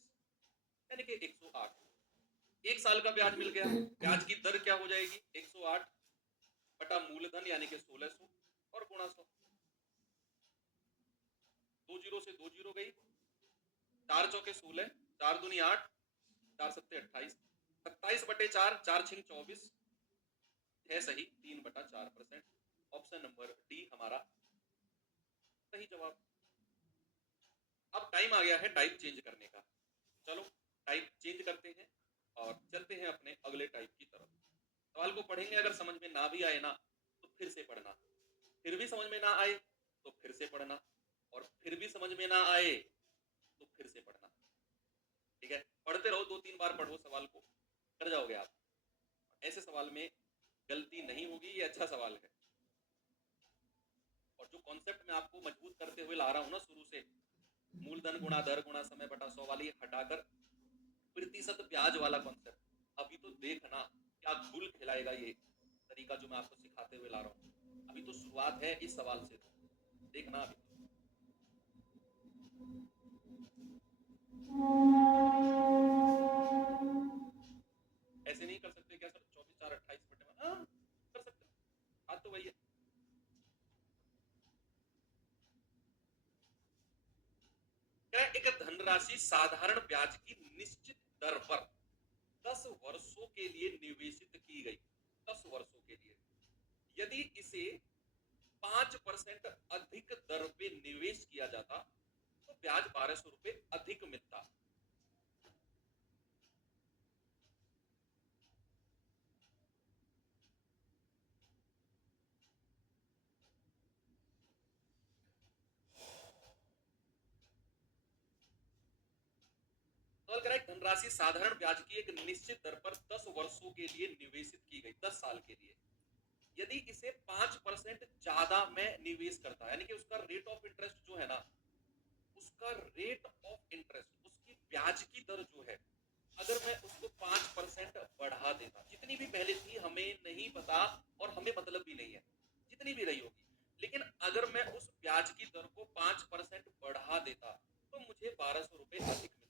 यानी कि 108। 1 साल का ब्याज मिल गया। ब्याज की दर क्या हो जाएगी 108 बटा मूलधन यानी कि 1600 और गुणा 100। 2 जीरो से 2 जीरो गई, 4 चौके 16, 4 दूनी 8, 4 सत्ते 28, 27/4, 4 छिंग 24, 6 सही 3/4%। ऑप्शन नंबर डी हमारा सही जवाब। अब टाइम आ गया है टाइप चेंज करने का। चलो टाइप चेंज करते हैं और चलते हैं अपने अगले टाइप की तरफ। सवाल को पढ़ेंगे, अगर समझ में ना भी आए ना तो फिर से पढ़ना, फिर भी समझ में ना आए तो फिर से पढ़ना, और फिर भी समझ में ना आए तो फिर से पढ़ना। ठीक है, पढ़ते रहो, 2-3 बार पढ़ो, सवाल को कर जाओगे आप। ऐसे सवाल में गलती नहीं होगी, ये अच्छा सवाल है। और जो कॉन्सेप्ट मैं आपको मजबूत करते हुए ला रहा हूं ना शुरू से, मूलधन गुणा दर गुणा समय बटा 100 वाली हटाकर प्रतिशत ब्याज वाला कॉन्सेप्ट, अभी तो देखना क्या गुल खिलाएगा ये तरीका जो मैं आपको सिखाते हुए ला रहा हूँ। अभी तो शुरुआत है इस सवाल से, तो देखना अभी तो। ऐसे नहीं कर सकते क्या सर 24 4 28/, हाँ कर सकते हो, बात तो वही है। एक धनराशि साधारण ब्याज की निश्चित दर पर 10 वर्षों के लिए निवेशित की गई, 10 वर्षों के लिए, यदि इसे 5% अधिक दर पे निवेश किया जाता तो ब्याज 1200 रुपए अधिक मिलता। सवाल करेक्ट, धनराशि साधारण ब्याज की एक निश्चित दर पर 10 वर्षों के लिए निवेशित की गई, 10 साल के लिए, यदि इसे 5% ज्यादा में निवेश करता है, यानी कि उसका रेट ऑफ इंटरेस्ट जो है ना, उसका रेट ऑफ इंटरेस्ट, उसकी ब्याज की दर जो है, अगर मैं उसको 5% बढ़ा देता, जितनी भी पहले थी हमें नहीं पता और हमें मतलब भी नहीं है जितनी भी रही होगी, लेकिन अगर मैं उस ब्याज की दर को 5% बढ़ा देता तो मुझे 1200 रुपए अधिक मिलते।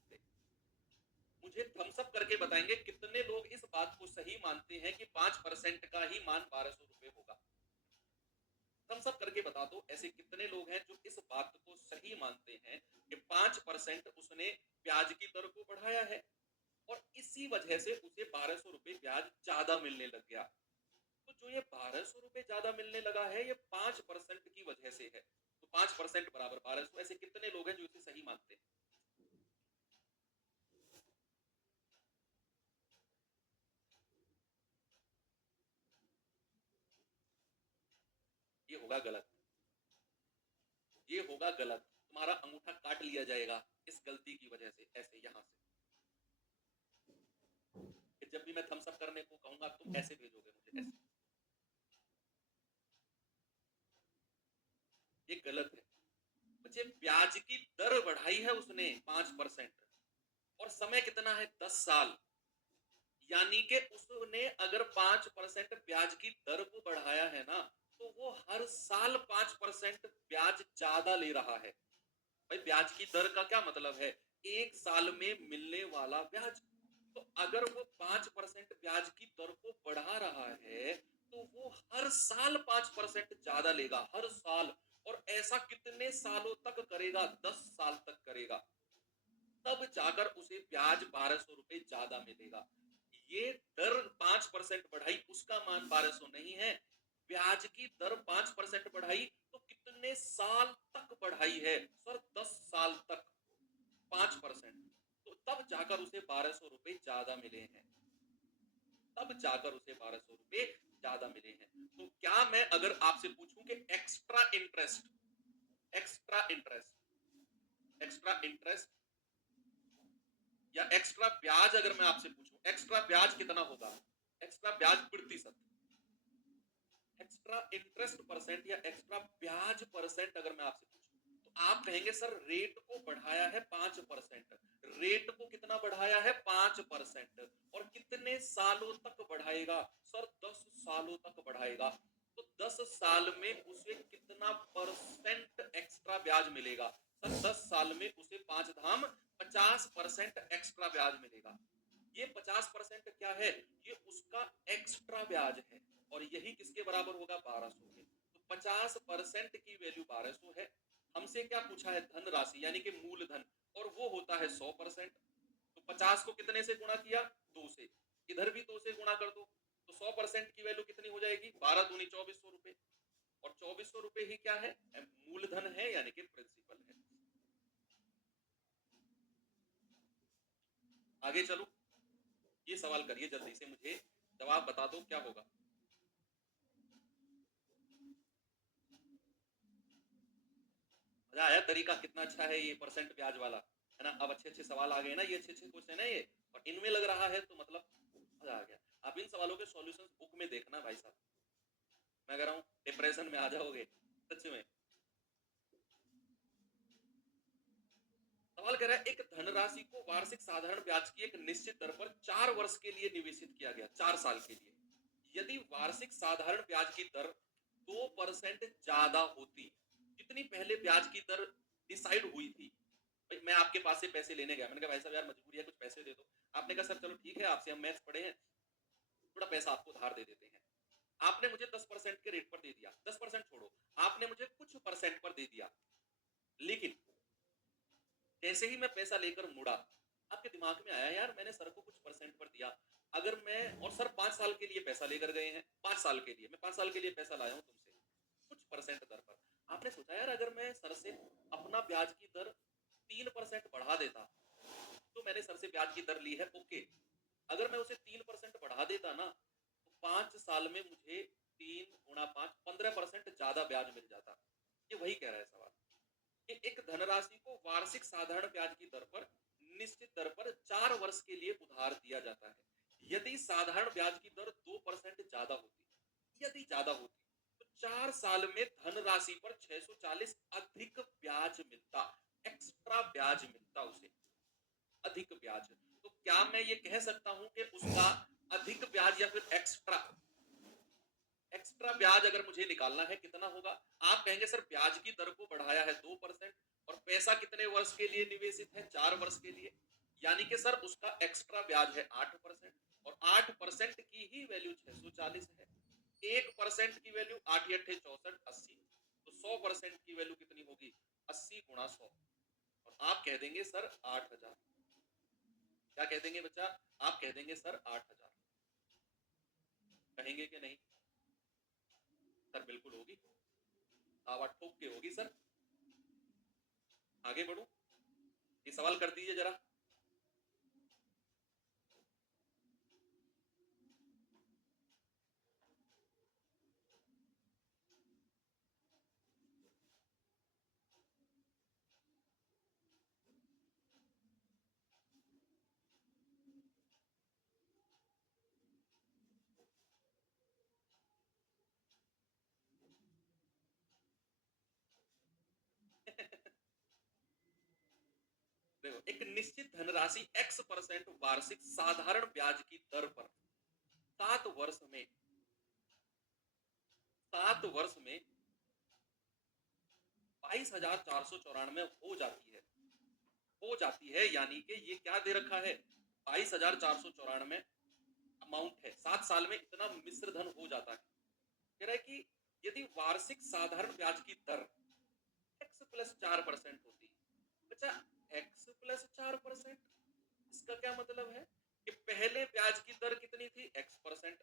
मुझे थम्स अप करके बताएंगे कितने लोग इस बात को सही मानते हैं कि 5% का ही मान 1200 रुपए होगा। थम्स अप करके बता दो, ऐसे कितने लोग हैं जो इस बात को सही मानते हैं कि 5% उसने ब्याज की दर को बढ़ाया है और इसी वजह से उसे 1200 रुपए ब्याज ज्यादा मिलने लग गया। तो जो ये 1200 रुपए ज्यादा मिलने लगा है ये 5% की वजह से है। तो 5% बराबर 1200, ऐसे कितने लोग हैं जो इसे सही मानते हैं? ये होगा गलत, ये होगा गलत, तुम्हारा अंगूठा काट लिया जाएगा इस गलती की वजह से, ऐसे यहां से। कि जब भी मैं थम्स अप करने को कहूंगा तुम ऐसे भेजोगे मुझे, ऐसे। ये गलत है बच्चे, ब्याज की दर बढ़ाई है उसने 5% और समय कितना है 10 साल, यानी कि उसने अगर 5% ब्याज की दर को बढ़ाया है ना तो वो हर साल 5% ब्याज ज्यादा ले रहा है। भाई ब्याज की दर का क्या मतलब है, एक साल में मिलने वाला ब्याज। तो अगर वो 5% ब्याज की दर को बढ़ा रहा है तो वो हर साल 5% ज्यादा लेगा, हर साल। और ऐसा कितने सालों तक करेगा, 10 साल तक करेगा, तब जाकर उसे ब्याज 1200 रुपए ज्यादा मिलेगा। ये दर 5% बढ़ाई, उसका मान 1200 नहीं है। ब्याज की दर 5% बढ़ाई तो कितने साल तक बढ़ाई है सर, 10 साल तक 5%, तो तब जाकर उसे 1200 रुपए ज्यादा मिले हैं, तब जाकर उसे 1200 रुपए ज्यादा मिले हैं। तो क्या मैं अगर आपसे पूछूं कि extra interest, extra interest, extra interest या एक्स्ट्रा ब्याज अगर मैं आपसे पूछूं, एक्स्ट्रा ब्याज कितना होगा, एक्स्ट्रा ब्याज प्रतिशत, एक्स्ट्रा इंटरेस्ट परसेंट या एक्स्ट्रा ब्याज परसेंट अगर मैं आपसे पूछूं तो आप कहेंगे सर रेट को बढ़ाया है 5%, रेट को कितना बढ़ाया है 5%, और कितने सालों तक बढ़ाएगा सर 10 सालों तक बढ़ाएगा, तो 10 साल में उसे कितना परसेंट एक्स्ट्रा ब्याज मिलेगा सर, 10 साल में उसे 5 धाम 50% एक्स्ट्रा ब्याज मिलेगा। ये 50% क्या है, ये उसका एक्स्ट्रा ब्याज है, और यही किसके बराबर होगा 1200 के। तो 50% की वैल्यू 1200 है। हमसे क्या पूछा है, धन राशि यानी कि मूलधन, और वो होता है 100%। तो 50 को कितने से गुणा किया, 2 से, इधर भी 2 से गुणा कर दो, तो 100% की वैल्यू कितनी हो जाएगी, 12 दूनी 2400 रुपए, और 2400 रुपए ही क्या है, मूलधन है यानी कि प्रिंसिपल है। आगे चलो, ये सवाल करिए जल्दी से, मुझे जवाब बता दो क्या होगा। मजा आया, तरीका कितना अच्छा है ये परसेंट ब्याज वाला, है ना। अब अच्छे अच्छे सवाल आ गए ना, ये अच्छे अच्छे क्वेश्चन है ये, और इनमें लग रहा है तो मतलब मजा आ गया। आप इन सवालों के सॉल्यूशंस बुक में देखना भाई साहब, मैं कह रहा हूँ डिप्रेशन में आ जाओगे सच में। सवाल कह रहा है, एक धनराशि को वार्षिक साधारण ब्याज की एक निश्चित दर पर 4 वर्ष के लिए निवेशित किया गया, 4 साल के लिए। यदि वार्षिक साधारण ब्याज की दर 2% ज्यादा होती, जितनी पहले ब्याज की दर डिसाइड हुई थी। भाई मैं आपके पास से पैसे लेने गया, मैंने कहा भाई साहब यार मजबूरी है, कुछ पैसे दे दो। आपने कहा सर चलो ठीक है, आपसे हम मैथ्स पढ़े हैं, थोड़ा पैसा आपको धार दे देते हैं। आपने मुझे 10% के रेट पर दे दिया, 10% छोड़ो, आपने मुझे कुछ परसेंट पर दे दिया, लेकिन जैसे ही मैं पैसा लेकर मुड़ा, आपके दिमाग में आया यार मैंने सर को कुछ परसेंट पर दिया, अगर मैं, और सर 5 साल के लिए पैसा लेकर गए हैं, 5 साल के लिए, मैं 5 साल के लिए पैसा लाया हूं तुमसे कुछ परसेंट दर पर। आपने सोचा यार अगर मैं सर से अपना ब्याज की दर 3% बढ़ा देता, तो मैंने सर से ब्याज की दर ली है, ओके, अगर मैं उसे 3% बढ़ा देता ना, तो 5 साल में मुझे 3 गुणा 5 15% ज्यादा ब्याज मिल जाता। ये वही कह रहा है सवाल, कि एक धनराशि को वार्षिक साधारण ब्याज की दर पर निश्चित दर पर 4 वर्ष के लिए उधार दिया जाता है। यदि साधारण ब्याज की दर 2% ज्यादा होती, यदि ज्यादा होती, तो 4 साल में धनराशि पर 640 अधिक ब्याज मिलता, एक्स्ट्रा ब्याज मिलता उसे, अधिक ब्याज। तो क्या मैं ये कह सकता हूं कि उसका अधिक ब्याज या फिर एक्स्ट्रा, एक्स्ट्रा ब्याज अगर मुझे निकालना है कितना होगा, आप कहेंगे सर ब्याज की दर को बढ़ाया है 2%, और पैसा कितने वर्ष के लिए निवेशित है, 4 वर्ष के लिए, यानी कि सर उसका एक्स्ट्रा ब्याज है 8%, और 8% की ही वैल्यू 640 है। 1% की वैल्यू 8 8 64 80, तो 100% की वैल्यू कितनी होगी, 80 गुणा 100, और आप कह देंगे सर 8000। क्या कह देंगे बच्चा, आप कह देंगे सर 8000, कहेंगे कि नहीं सर, बिल्कुल होगी, दावा ठोक के होगी सर। आगे बढ़ू, ये सवाल कर दीजिए जरा। देखो, एक निश्चित धनराशि x% वार्षिक साधारण ब्याज की दर पर 7 वर्ष में, 7 वर्ष में 22,494 हो जाती है, हो जाती है, यानी कि ये क्या दे रखा है, 22,494 अमाउंट है, 7 साल में इतना मिश्र धन हो जाता है। कह रहा है कि यदि वार्षिक साधारण ब्याज की दर x प्लस 4% होती, अच्छा x प्लस 4%, इसका क्या मतलब है कि पहले ब्याज की दर कितनी थी, x%,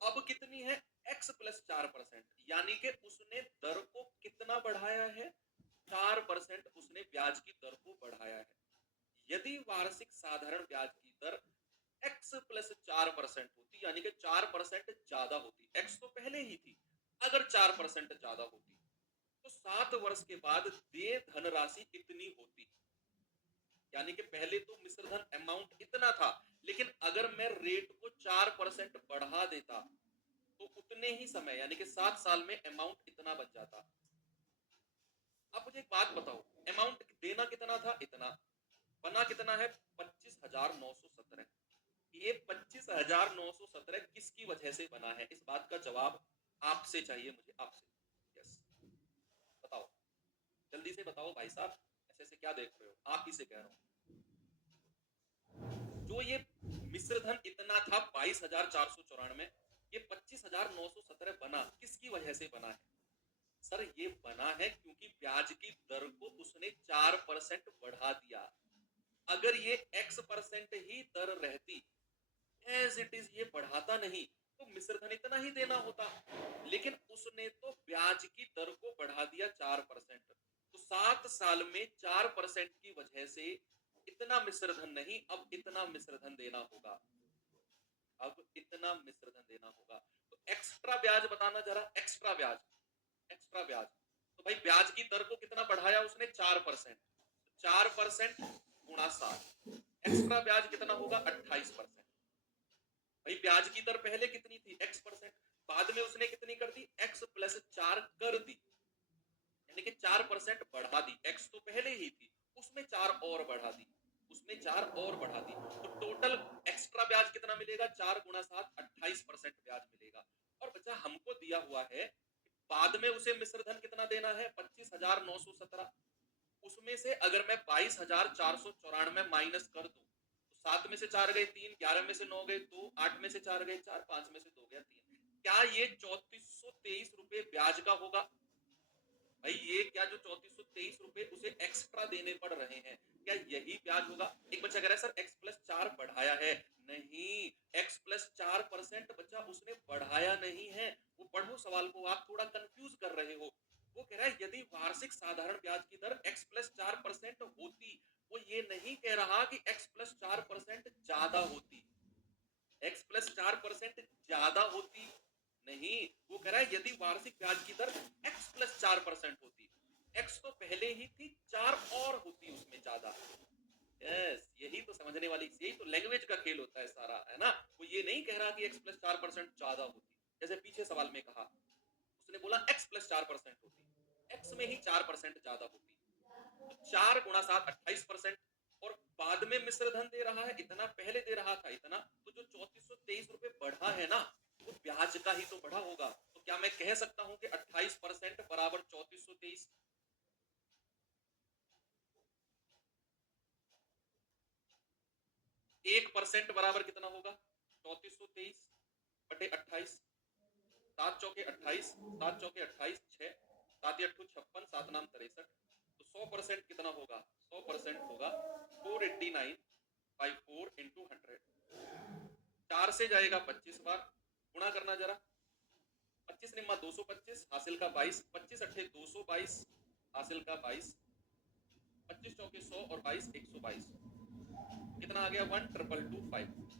अब कितनी है, x प्लस 4%, यानी कि उसने दर को कितना बढ़ाया है, 4% उसने ब्याज की दर को बढ़ाया है। यदि वार्षिक साधारण ब्याज की दर x प्लस 4% होती, यानी कि 4% ज्यादा होती, x तो पहले ही थी, अगर 4% ज्यादा होती, तो 7 वर्ष के बाद देय धनराशि इतनी होती, यानी कि पहले तो मिश्रधन अमाउंट इतना था, लेकिन अगर मैं रेट को 4% बढ़ा देता तो उतने ही समय यानी कि 7 साल में अमाउंट इतना बच जाता। अब मुझे एक बात बताओ, अमाउंट देना कितना था, इतना बना कितना है 25,917। ये 25,917 किसकी वजह से बना है, इस बात का जवाब आपसे चाहिए मुझे, आपसे। यस, बताओ, जल्दी से बताओ भाई साहब, ऐसे ऐसे क्या देख रहे हो, आप ही से कह रहा हूं। जो ये मिश्रधन इतना था 22,494, ये 25,917 बना किसकी वजह से बना है? सर ये बना है क्योंकि ब्याज की दर को उसने 4% बढ़ा दिया। अगर ये x% ही दर रहती, एज इट इज ये बढ़ाता नहीं, तो मिश्रधन इतना ही देना होता, लेकिन उसने तो ब्याज की दर को बढ़ा दिया 4%। तो 7 साल में 4% की वजह से इतना मिश्रधन नहीं, अब इतना मिश्रधन देना होगा, अब इतना मिश्रधन देना होगा। तो एक्स्ट्रा ब्याज बताना जरा, एक्स्ट्रा ब्याज, एक्स्ट्रा ब्याज। तो भाई ब्याज की दर को कितना बढ़ाया उसने, 4%। 4% गुणा 7, एक्स्ट्रा ब्याज कितना होगा, 28%। भाई ब्याज की दर पहले कितनी थी, x%, बाद में उसने कितनी कर दी, x+4 कर दी, यानी कि 4% बढ़ा दी। x तो पहले ही थी, उसमें 4 और बढ़ा दी, उसमें 4 और बढ़ा दी, तो टोटल एक्स्ट्रा ब्याज कितना मिलेगा, 4 गुणा 7, 28% ब्याज मिलेगा। और बच्चा हमको दिया हुआ है बाद में उसे मिश्रधन कितना देना है, 25,917। उसमें से अगर मैं 22,494 माइनस कर दूं, तो 7 में से 4 गए 3, 11 में से 9 गए 2, 8 में से 4 गए 4, 5 में से 2 गया 3। क्या ये 3423 रुपए ब्याज का होगा? भाई ये क्या जो 3423 रुपए उसे एक्स्ट्रा देने पड़ रहे हैं, क्या यही ब्याज होगा? एक बच्चा कह रहा है सर x+4 बढ़ाया है, नहीं, x+4% बच्चा उसने बढ़ाया नहीं है। वो पढ़ो सवाल को, आप थोड़ा कंफ्यूज कर रहे हो। वो कह रहा है यदि वार्षिक साधारण ब्याज की दर x+4% होती, वो ये नहीं कह रहा कि x+4% ज्यादा होती, x+4% ज्यादा होती नहीं, वो कह रहा है यदि वार्षिक ब्याज की दर x+4% होती, x तो पहले ही थी, 4 और होती उसमें ज्यादा। यस, यही तो समझने वाली, यही तो लैंग्वेज का खेल होता है सारा, है ना। वो ये नहीं कह रहा कि x+4% ज्यादा होती, जैसे पीछे सवाल में कहा, उसने बोला x+4% होती, x में ही 4% ज्यादा होती, तो 4 गुणा 7 28%, और बाद में मिश्रधन दे रहा है इतना, पहले दे रहा था इतना, तो जो 3423 रुपए बढ़ा है ना, वो ब्याज का ही तो बढ़ा होगा। तो क्या मैं कह सकता हूं कि 28% बराबर 3423? 1% बराबर कितना होगा, 3423 बटे 28, 7 चौके 28, 7 चौके 28, 6, 7 अट्ठू 56, 7 नाम 63, तो 100% कितना होगा, 100% होगा 489 बाई 4 इंटू 100। 4 से जाएगा 25 बार, गुणा करना जरा, 25 निम्मा 225 हासिल का 22, 25 अट्ठे 222 हासिल का 22, 25 चौके 100 और 22 122, कितना आ गया 12225।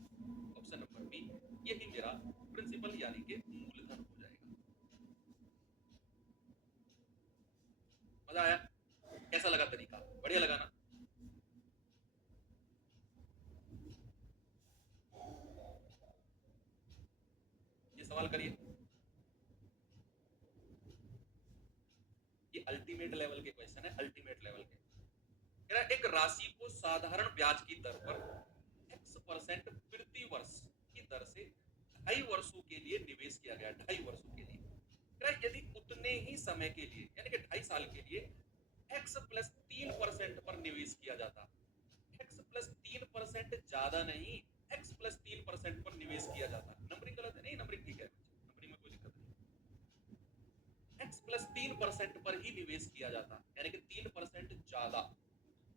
ऑप्शन नंबर बी, यही मेरा प्रिंसिपल यानी कि मूलधन हो जाएगा। मजा आया? कैसा लगा तरीका, बढ़िया लगा ना? ये सवाल करिए, ये अल्टीमेट लेवल के क्वेश्चन है, अल्टीमेट लेवल के। एक राशि को साधारण ब्याज की दर पर x% प्रति वर्ष की दर से 2.5 वर्षों के लिए निवेश किया गया, 2.5 वर्षों के लिए। यदि उतने ही समय के लिए यानी कि 2.5 साल के लिए x+3% पर निवेश किया जाता, x+3% ज्यादा नहीं, x+3% पर निवेश किया जाता। नंबरिंग गलत है, नहीं नंबरिंग ठीक है, नंबरिंग में कोई दिक्कत नहीं, x+3% पर ही निवेश किया जाता, यानी कि 3% ज्यादा।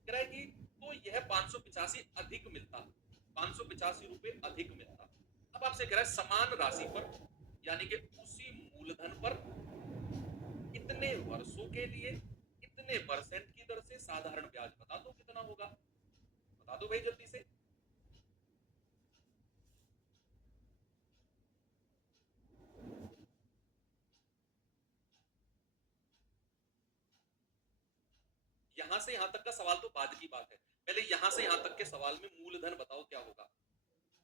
कह रहा है कि तो यह 585 अधिक मिलता, 585 रुपए अधिक मिलता। अब आपसे कह रहा है समान राशि पर यानी कि उसी मूलधन पर इतने वर्षों के लिए इतने परसेंट की दर से साधारण ब्याज बता दो कितना होगा, बता दो भाई जल्दी से। यहां से यहां तक का सवाल तो बाद की बात है, पहले यहां से यहां तक के सवाल में मूलधन बताओ क्या होगा।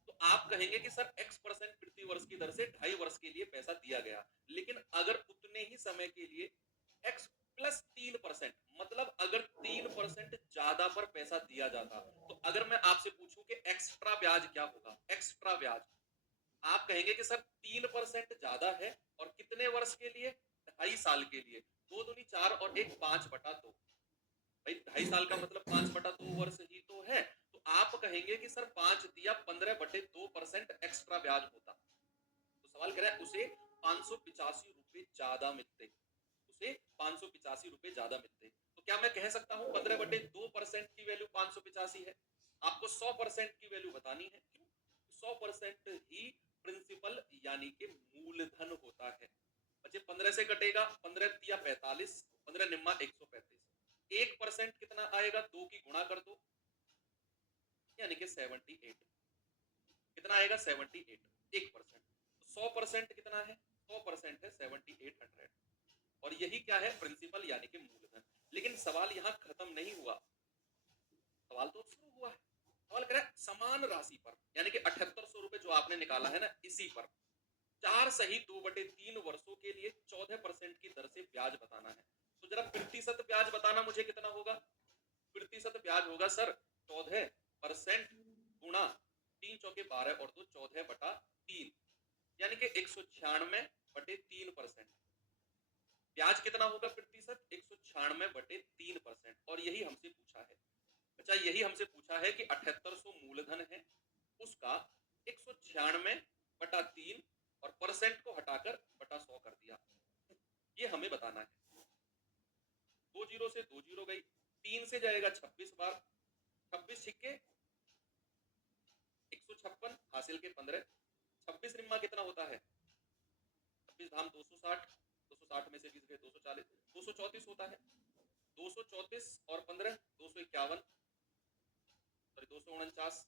तो आप कहेंगे कि सर x% प्रति वर्ष की दर से 2.5 वर्ष के लिए पैसा दिया गया, लेकिन अगर उतने ही समय के लिए x प्लस 3%, मतलब अगर 3% ज्यादा पर पैसा दिया जाता, तो अगर मैं आपसे पूछूं कि एक्स्ट्रा ब्याज क्या होगा, एक्स्ट्रा ब्याज, आप कहेंगे कि सर 3% ज्यादा है और कितने वर्ष के लिए, 2.5 साल के लिए, 2 दूनी 4 और 1 5/2, भाई 2.5 साल का मतलब 5/2 वर्ष ही तो है। तो आप कहेंगे कि सर 5 दिया 15/2% एक्स्ट्रा ब्याज होता। तो सवाल कह रहा है उसे 585 रुपए ज्यादा मिलते, उसे 585 रुपए ज्यादा मिलते। तो क्या मैं कह सकता हूं 15/2% की वैल्यू 585 है? आपको 100% की वैल्यू बतानी है, क्यों? 100% ही प्रिंसिपल यानी कि मूलधन होता है। बच्चे 15 से कटेगा, 15 या 45, 15 निम्मा 135, 1% कितना आएगा, 2 की गुणा कर दो यानी कि 78, कितना आएगा 78, 1%। 100% कितना है, 100% है 7800, और यही क्या है, प्रिंसिपल यानी कि मूलधन। लेकिन सवाल यहां खत्म नहीं हुआ, सवाल तो शुरू हुआ है। सवाल कह रहा है समान राशि पर, यानी कि 7800 रुपए जो आपने निकाला है ना, इसी पर 4 सही 2/3 वर्षों के लिए 14% की दर से ब्याज बताना है। तो जरा प्रतिशत ब्याज बताना मुझे कितना होगा। प्रतिशत ब्याज होगा सर 14% गुणा 3 चौके 12 और 2 14/3, यानी कि 196/3%। ब्याज कितना होगा प्रतिशत, 196/3%। और यही हमसे पूछा है, अच्छा यही हमसे पूछा है कि 7800 मूलधन है, उसका 196/3 और परसेंट को हटाकर बटा 100 कर दिया, ये हमें बताना है। 2 जीरो से 2 जीरो गई, 3 से जाएगा 26 बार, 26 छिक्के 156, हासिल के 15, 26 निम्मा कितना होता है, 26 धाम 260, 260 में से 20 गए 240, 234 होता है। 234 और 15 251, सॉरी 249,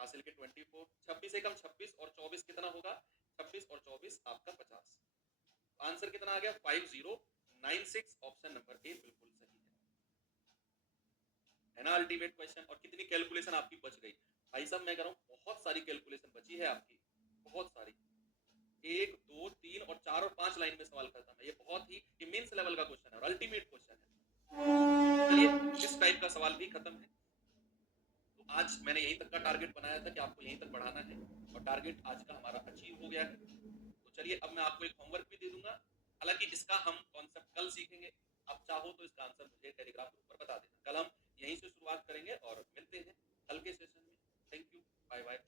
हासिल के 24, 26 एकम 26 और 24 कितना होगा, 26 और 24 आपका 50। आंसर कितना आ गया 5096, ऑप्शन नंबर ए बिल्कुल सही है ना। अल्टीमेट क्वेश्चन, और कितनी कैलकुलेशन आपकी बच गई भाई साहब, मैं कह रहा हूँ बहुत सारी कैलकुलेशन बची है आपकी, बहुत सारी, 1 2 3 और 4 और 5 लाइन में सवाल खत्म है। ये बहुत ही इमेंस लेवल का क्वेश्चन है और अल्टीमेट क्वेश्चन है। चलिए इस टाइप का सवाल भी खत्म है। तो आज मैंने यहीं तक का टारगेट बनाया था कि आपको यहीं तक बढ़ाना है, और टारगेट आज का हमारा अचीव हो गया है। तो चलिए अब मैं आपको एक होमवर्क भी दे दूंगा, हालांकि इसका हम कॉन्सेप्ट कल सीखेंगे। आप चाहो तो इसका आंसर मुझे टेलीग्राम ग्रुप पर बता देना। कल हम यहीं से शुरुआत करेंगे और मिलते हैं कल के सेशन में। Thank you, bye bye.